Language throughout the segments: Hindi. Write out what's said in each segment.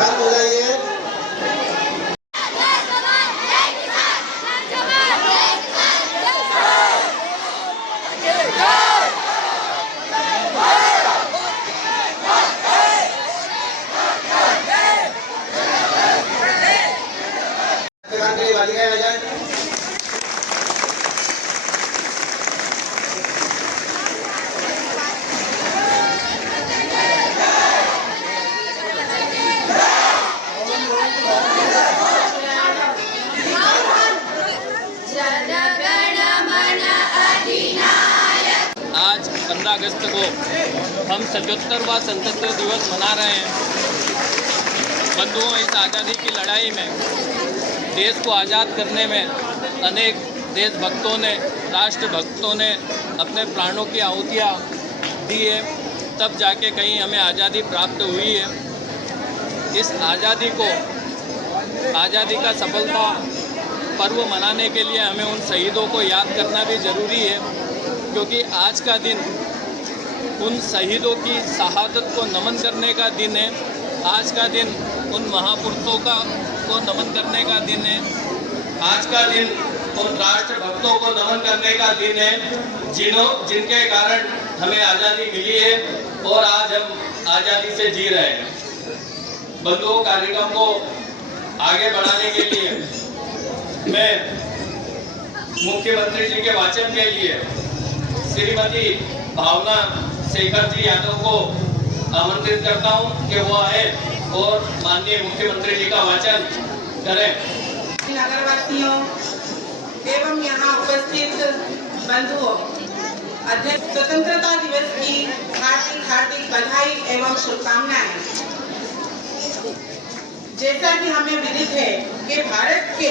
शांत हो जाइए। आज 15 अगस्त को हम 77वां स्वतंत्रता दिवस मना रहे हैं। बंधुओं, इस आज़ादी की लड़ाई में देश को आज़ाद करने में अनेक देशभक्तों ने, राष्ट्रभक्तों ने अपने प्राणों की आहुतियाँ दी है, तब जाके कहीं हमें आज़ादी प्राप्त हुई है। इस आज़ादी का सफलता पर्व मनाने के लिए हमें उन शहीदों को याद करना भी ज़रूरी है, क्योंकि आज का दिन उन शहीदों की शहादत को नमन करने का दिन है। आज का दिन उन महापुरुषों को नमन करने का दिन है। आज का दिन उन राष्ट्रभक्तों को नमन करने का दिन है, जिनके कारण हमें आज़ादी मिली है और आज हम आज़ादी से जी रहे हैं। बंधुओं, कार्यक्रम को आगे बढ़ाने के लिए मैं मुख्यमंत्री जी के वाचन के लिए श्रीमती भावना शेखर जी यादव को आमंत्रित करता हूं कि वो आए और माननीय मुख्यमंत्री जी का वाचन करें। नगरवासियों एवं यहाँ उपस्थित बंधुओं, अध्यक्ष स्वतंत्रता दिवस की हार्दिक बधाई एवं शुभकामनाएं। जैसा कि हमें विदित है कि भारत के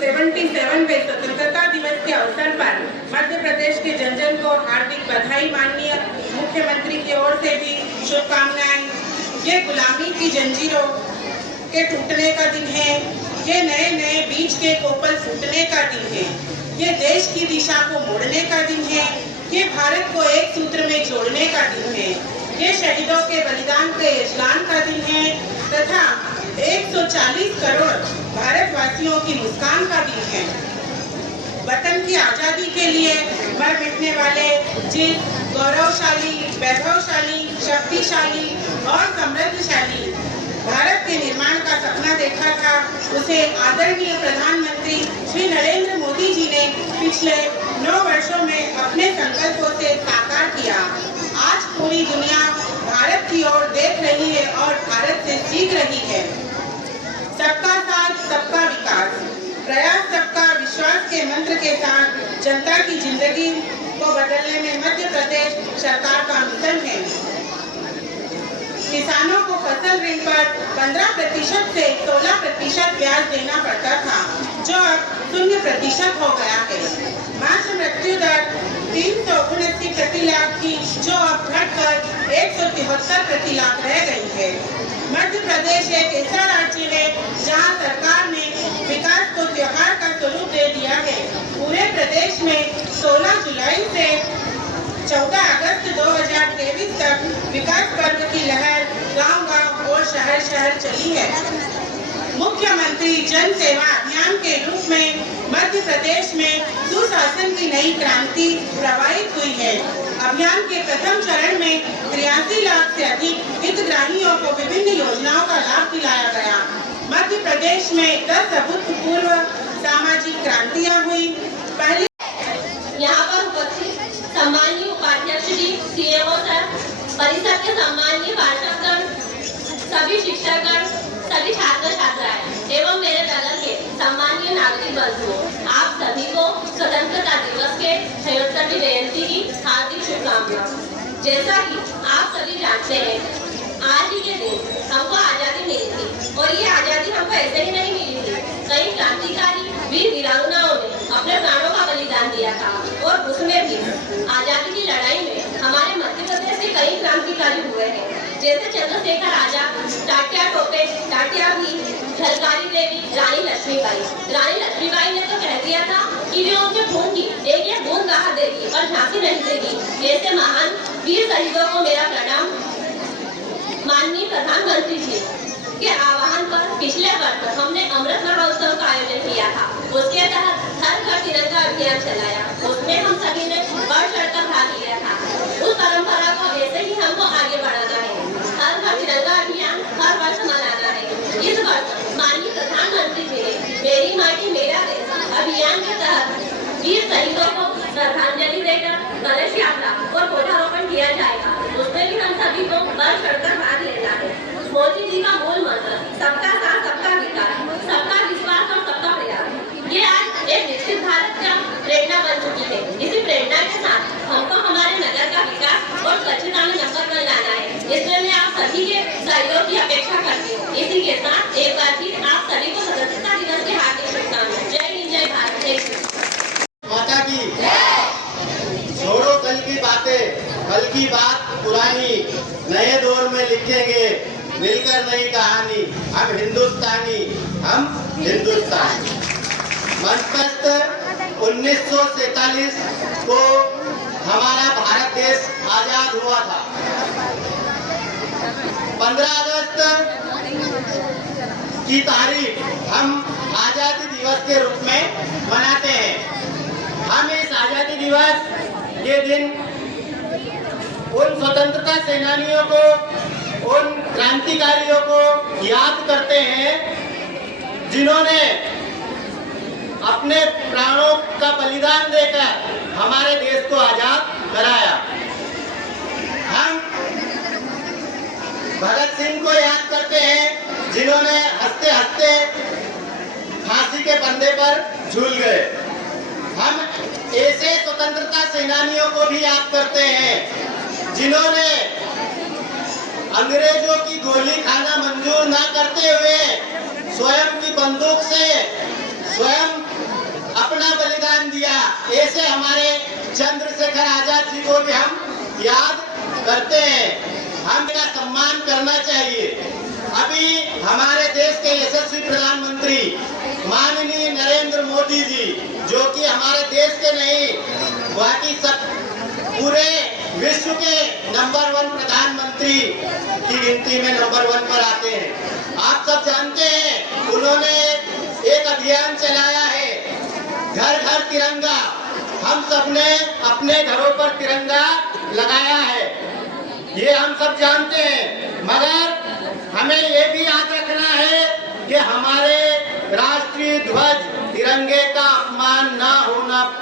77वें स्वतंत्रता दिवस के अवसर पर मध्य प्रदेश के जन को हार्दिक बधाई, माननीय मुख्यमंत्री की ओर से भी शुभकामनाएं। ये गुलामी की जंजीरों के टूटने का दिन है, ये नए नए बीज के कोपल फूटने का दिन है, ये देश की दिशा को मोड़ने का दिन है, ये भारत को एक सूत्र में जोड़ने का दिन है, ये शहीदों के बलिदान के यशगान का दिन है तथा 140 करोड़ भारतवासियों की मुस्कान का दिन है। वतन की आजादी के लिए मर मिटने वाले जिस गौरवशाली, वैभवशाली, शक्तिशाली और समृद्धशाली भारत के निर्माण का सपना देखा था, उसे आदरणीय प्रधानमंत्री श्री नरेंद्र मोदी जी ने पिछले 9 वर्षों में अपने संकल्पों से साकार किया। आज पूरी दुनिया भारत की ओर देख रही है और भारत से सीख रही है। सबका साथ, सबका विकास, प्रयास सबका विश्वास के मंत्र के साथ जनता की जिंदगी को बदलने में मध्य प्रदेश सरकार का मिशन है। किसानों को फसल ऋण पर 15% से 16% ब्याज देना पड़ता था, जो अब 0% हो गया है। मातृ मृत्यु दर 379 प्रति लाख थी, जो अब घटकर 173 प्रति लाख रह गई है। मध्य प्रदेश एक ऐसा राज्य है जहां सरकार ने विकास को त्योहार का स्वरूप दे दिया है। पूरे प्रदेश में 16 जुलाई से 14 अगस्त 2023 तक विकास पर्व की लहर गांव-गांव और शहर-शहर चली है। मुख्यमंत्री जन सेवा अभियान के रूप में मध्य प्रदेश में सुशासन की नई क्रांति प्रवाहित हुई है। अभियान के प्रथम चरण में 83 लाख से अधिक हितग्राहियों को विभिन्न योजनाओं का लाभ दिलाया गया। मध्य प्रदेश में 10 अभूतपूर्व सामाजिक क्रांतियाँ हुई। पहले यहाँ पर उपस्थित सम्मानीय उपाध्यक्ष जी, सीएमओ सर, परिषद के सम्मानीय पार्षदगण, सभी शिक्षकगण, सभी छात्र छात्राएं एवं मेरे बगल के सम्मानीय नागरिक बंधुओं, आप सभी को स्वतंत्रता दिवस के 76वीं जयंती की हार्दिक शुभकामनाएं। जैसा कि आप सभी जानते हैं, आज ही के दिन हमको आजादी मिली थी और ये आजादी हमको ऐसे ही नहीं मिली थी। कई क्रांतिकारी वीर वीरांगनाओं ने अपने प्राणों का बलिदान दिया था और उसमें भी आजादी की लड़ाई में हमारे मध्य प्रदेश के कई क्रांतिकारी हुए हैं, जैसे चंद्रशेखर आजाद, टाटिया टोपे, टाटिया भील, झलकारी देवी, रानी लक्ष्मीबाई। रानी लक्ष्मीबाई ने तो कह दिया था कि वे उनके खून की एक बूंद बहा देगी और झांसी नहीं देगी। ऐसे महान वीर शहीदों को मेरा प्रणाम। माननीय प्रधानमंत्री जी, पिछले वर्ष हमने अमृत महोत्सव का आयोजन किया था। उसके तहत हर घर तिरंगा अभियान चलाया। उसमें हम सभी ने बढ़ चढ़कर भाग लिया था। उस परंपरा को ऐसे ही हमको आगे बढ़ाना है। हर घर तिरंगा अभियान हर वर्ष मनाना है। इस वर्ष माननीय प्रधानमंत्री जी ने मेरी माटी मेरा देश अभियान के तहत वीर शहीदों को श्रद्धांजलि देकर कलश यात्रा और पौधारोपण किया जाएगा। उसमें भी हम सभी को बढ़ चढ़कर भाग लेना है। मोदी जी का मूल मंत्र सबका साथ, सबका विकास, सबका विश्वास और सबका प्रयास, ये आज एक विकसित भारत का प्रेरणा बन चुकी है। इसी प्रेरणा के साथ हमको हमारे नगर का विकास और स्वच्छता में नंबर वन लाना है। इसमें मैं आप सभी के सहयोग की अपेक्षा करती हूँ। इसी के साथ एक बार फिर आप सभी को स्वतंत्रता दिवस की हार्दिक शुभकामनाएं। जय हिंद, जय भारत। माता की छोड़ो कल की बातें, कल की बात पुरानी, नए दौर में लिखेंगे मिलकर नई कहानी। हम हिंदुस्तानी, हम हिंदुस्तानी। मंचस्थ 1947 को हमारा भारत देश आजाद हुआ था। 15 अगस्त की तारीख हम आजादी दिवस के रूप में मनाते हैं। हम इस आजादी दिवस के दिन उन स्वतंत्रता सेनानियों को, उन क्रांतिकारियों को याद करते हैं जिन्होंने अपने प्राणों का बलिदान देकर हमारे देश को आजाद कराया। हम भगत सिंह को याद करते हैं जिन्होंने हंसते हंसते फांसी के फंदे पर झूल गए। हम ऐसे स्वतंत्रता सेनानियों को भी याद करते हैं जिन्होंने अंग्रेजों की गोली खाना मंजूर ना करते हुए स्वयं की बंदूक से स्वयं अपना बलिदान दिया। ऐसे हमारे चंद्रशेखर आजाद जी को भी हम याद करते हैं। हम इनका सम्मान करना चाहिए। अभी हमारे देश के यशस्वी प्रधानमंत्री माननीय नरेंद्र मोदी जी, जो कि हमारे देश के नहीं बाकी सब पूरे विश्व के नंबर 1 प्रधानमंत्री की गिनती में नंबर 1 पर आते हैं। आप सब जानते हैं उन्होंने एक अभियान चलाया है, घर घर तिरंगा। हम सबने अपने घरों पर तिरंगा लगाया है, ये हम सब जानते हैं। मगर हमें ये भी याद रखना है कि हमारे राष्ट्रीय ध्वज तिरंगे का अपमान ना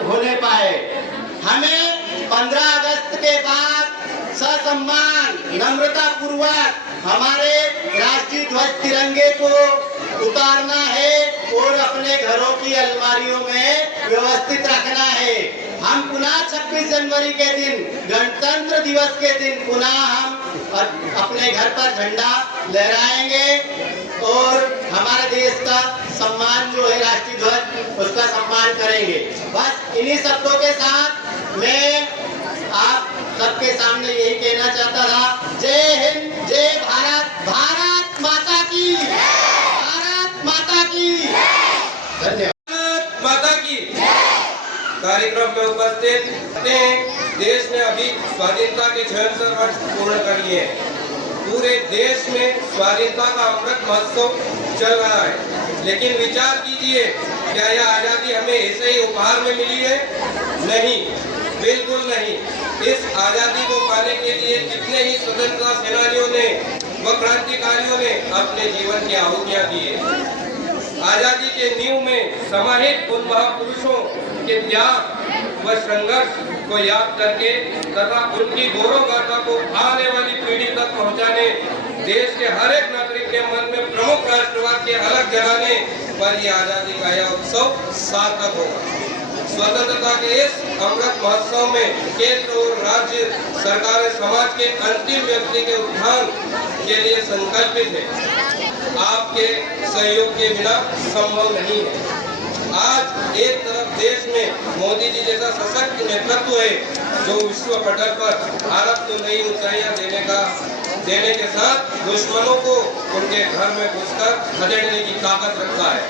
होने पाए। हमें 15 अगस्त के बाद ससम्मान नम्रता पूर्वक हमारे राष्ट्रीय ध्वज तिरंगे को उतारना है और अपने घरों की अलमारियों में व्यवस्थित रखना है। हम पुनः 26 जनवरी के दिन, गणतंत्र दिवस के दिन पुनः हम अपने घर पर झंडा लहराएंगे और हमारे देश का सम्मान जो है राष्ट्रीय ध्वज, उसका सम्मान करेंगे। बस इन्हीं शब्दों के साथ मैं आप सबके सामने यही कहना चाहता था। जय हिंद, जय भारत, भारत माता की, भारत माता की धन्यवाद। माता की कार्यक्रम में उपस्थित देश ने अभी स्वाधीनता के 76 वर्ष पूर्ण कर लिए। पूरे देश में स्वाधीनता का अमृत महोत्सव चल रहा है, लेकिन विचार कीजिए, क्या यह आजादी हमें ऐसे ही उपहार में मिली है? नहीं, बिल्कुल नहीं। इस आजादी को पाने के लिए कितने ही स्वतंत्रता सेनानियों ने व क्रांतिकारियों ने अपने जीवन की आहुतियां दी है। आजादी के नींव में समाहित उन महापुरुषों के त्याग व संघर्ष को याद करके तथा उनकी गौरव गाथा को आने वाली पीढ़ी तक पहुंचाने, देश के हर एक नागरिक के मन में प्रमुख राष्ट्रवाद के अलग जगाने पर यह आजादी का यह उत्सव सार्थक होगा। स्वतंत्रता के इस अमृत महोत्सव में केंद्र और राज्य सरकारें समाज के अंतिम व्यक्ति के उत्थान के लिए संकल्पित है। आपके सहयोग के बिना संभव नहीं है। आज एक तरफ देश में मोदी जी जैसा सशक्त नेतृत्व है जो विश्व पटल पर भारत को नई ऊंचाइयां देने के साथ दुश्मनों को उनके घर में घुसकर खदेड़ने की ताकत रखता है।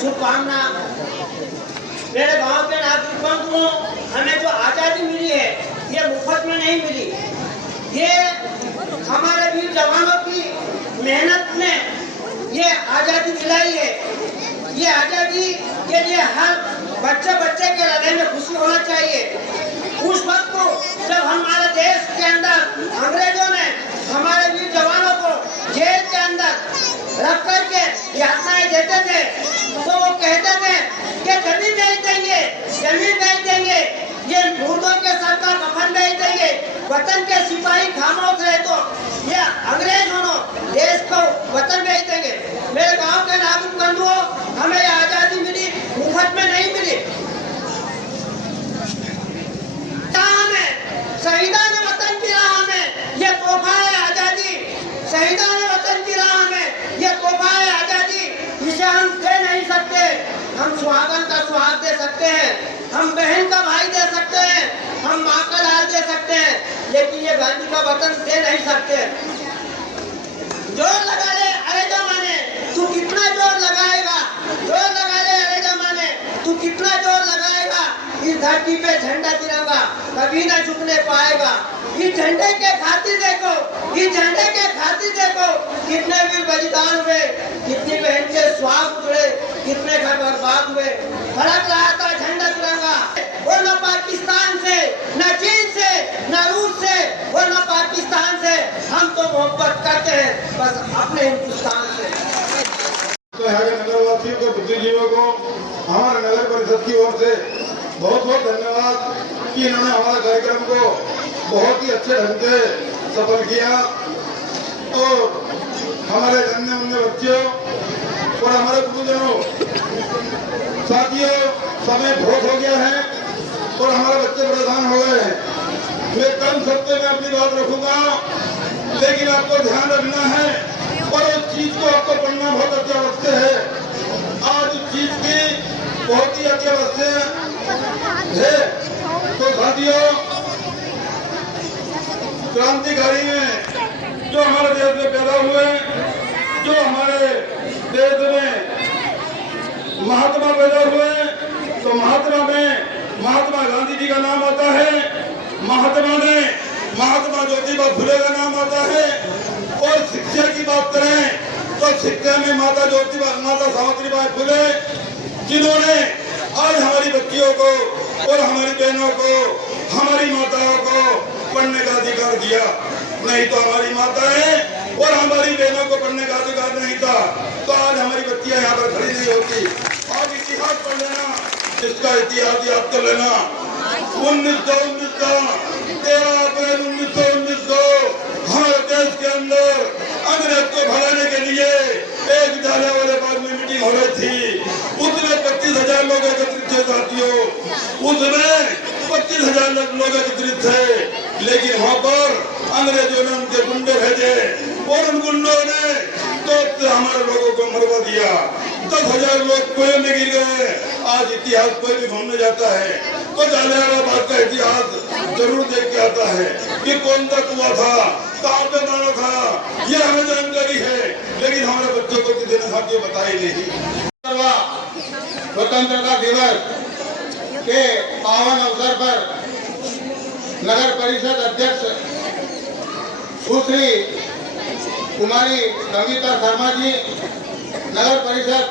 शुभकामना मेरे गांव के नागरिक बंधुओं, हमें जो आजादी मिली है ये मुफ्त में नहीं मिली। ये हमारे वीर जवानों की मेहनत में ये आजादी हर बच्चे बच्चे के हृदय में खुशी होना चाहिए। उस वक्त को जब हमारे देश के अंदर अंग्रेजों ने हमारे वीर जवानों को जेल के अंदर रख करके यातनाएं देते थे, तो वो कहते थे कि जमीन बेच देंगे, जमीन बेच देंगे, ये मुर्दों के सर का कफन बेच देंगे, वतन के सिपाही खामोश रहे तो ये अंग्रेज होनो देश को वतन बेच देंगे। मेरे गांव के नागरिक बंधुओं, हमें ये आजादी मिली, मुफ्त में नहीं मिली। शहीदान वतन की राह में ये तोहफा है आजादी, शहीदान वतन की राह में ये तोहफा है आजादी, इसे हम दे नहीं सकते। हम सुहागन का सुहाग दे सकते हैं, हम बहन का भाई दे सकते हैं, हम माँ का लाल दे सकते हैं, लेकिन ये गांधी का वतन दे नहीं सकते। जोर लगा ले अरे जमाने, तू कितना जोर लगाएगा, जोर लगा ले अरे जमाने, तू कितना जोर लगाएगा, इस धरती पे झंडा तिरंगा कभी ना झुकने पाएगा। इस झंडे के खातिर देखो, इस झंडे के खातिर देखो कितने वीर बलिदान हुए, कितनी बहन के स्वाग उजड़े, कितने घर बर्बाद हुए। फर्क रहा था झंडा तिरंगा, वो न पाकिस्तान से, न चीन से, न रूस से, वो न पाकिस्तान से। हम तो मोहब्बत करते हैं बस अपने हिंदुस्तान से। तो यहाँ के नगरवासियों को, बुद्धिजीवियों को, हमारे नगर परिषद की ओर से बहुत बहुत धन्यवाद कि इन्होंने हमारे कार्यक्रम को बहुत ही अच्छे ढंग से सफल किया। और हमारे नन्हे मुन्ने बच्चों और हमारे गुरुजनों, साथियों, समय बहुत हो गया है और हमारे बच्चे परेशान हो गए हैं। मैं कम सत्य में अपनी बात रखूंगा, लेकिन आपको ध्यान रखना है और उस चीज को आपको पढ़ना बहुत अत्यावश्यक है। आज उस चीज की बहुत ही अत्यावश्यक है। तो साथियों, क्रांतिकारी में जो हमारे देश में पैदा हुए, जो हमारे देश में महात्मा पैदा हुए, तो महात्मा में महात्मा गांधी जी का नाम आता है, महात्मा में महात्मा ज्योतिबा फुले का नाम आता है। और शिक्षा की बात करें तो शिक्षा में माता ज्योतिबा, माता सावित्रीबाई फुले, जिन्होंने आज हमारी बच्चियों को और हमारी बहनों को, हमारी माताओं को पढ़ने का अधिकार दिया। नहीं तो हमारी माताएं और हमारी बहनों को पढ़ने का अधिकार नहीं था, तो आज हमारी बच्चियां यहाँ पर खड़ी नहीं होती। आज इतिहास पढ़ लेना, इसका इतिहास याद कर लेना। 1919 का 13 अप्रैल 1919 को हमारे देश के अंदर अंग्रेज को भगाने के लिए एक जालियांवाला बाग में मीटिंग हो रही थी। उसमें 25,000 लोग एकत्रित थे साथियों, उसमें 25,000 लोग एकत्रित थे। लेकिन वहाँ पर अंग्रेजों ने उनके गुंडे भेजे और उन गुंडों ने तो हमारे लोगों को मरवा दिया। 10,000 लोग कुएं में गिर गए। आज इतिहास कोई भी घूमने जाता है तो जालियांवाला बाग का इतिहास जरूर देख के आता है कि कौन सा कुआं था, कहाँ पे मारा था, ये हमें जानकारी है, लेकिन हमारे बच्चों को किसी ने साथियों बताई नहीं। स्वतंत्रता दिवस के पावन अवसर पर नगर परिषद अध्यक्ष सुश्री कुमारी संगीता शर्मा जी, नगर परिषद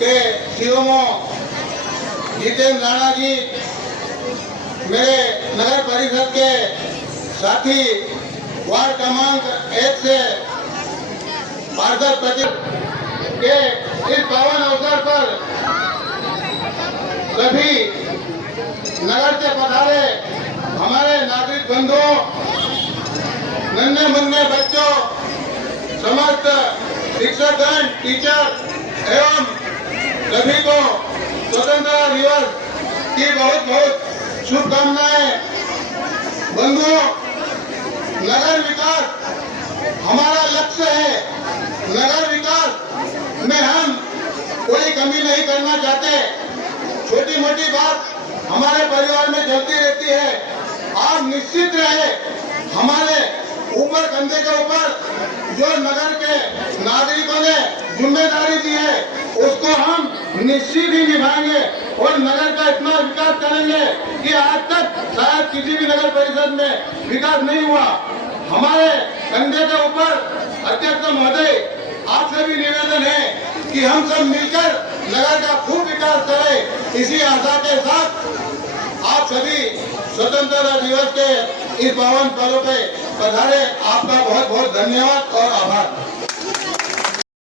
के सीओमओ जितेंद्र राणा जी, मेरे नगर परिषद के साथी वार्ड क्रमांक 1 से पार्षद प्रतिनिधि के इस पावन अवसर पर सभी नगर से पधारे हमारे नागरिक बंधुओं, नन्हे मुन्ने बच्चों, समस्त शिक्षकगण, टीचर एवं सभी को स्वतंत्रता दिवस की बहुत बहुत शुभकामनाएं। बंधुओं, नगर विकास हमारा लक्ष्य है। नगर विकास में हम कोई कमी नहीं करना चाहते। छोटी मोटी बात हमारे परिवार में चलती रहती है। आप निश्चित रहे, हमारे ऊपर कंधे के ऊपर जो नगर के नागरिकों ने जिम्मेदारी दी है उसको हम निश्चित ही निभाएंगे और नगर का इतना विकास करेंगे कि आज तक शायद किसी भी नगर परिषद में विकास नहीं हुआ। हमारे कंधे के ऊपर अध्यक्ष महोदय, आपसे भी निवेदन है कि हम सब मिलकर नगर का खूब विकास करें। इसी आशा के साथ आप सभी स्वतंत्रता दिवस के इस पावन पर्व पे पधारे। आपका बहुत बहुत धन्यवाद और आभार।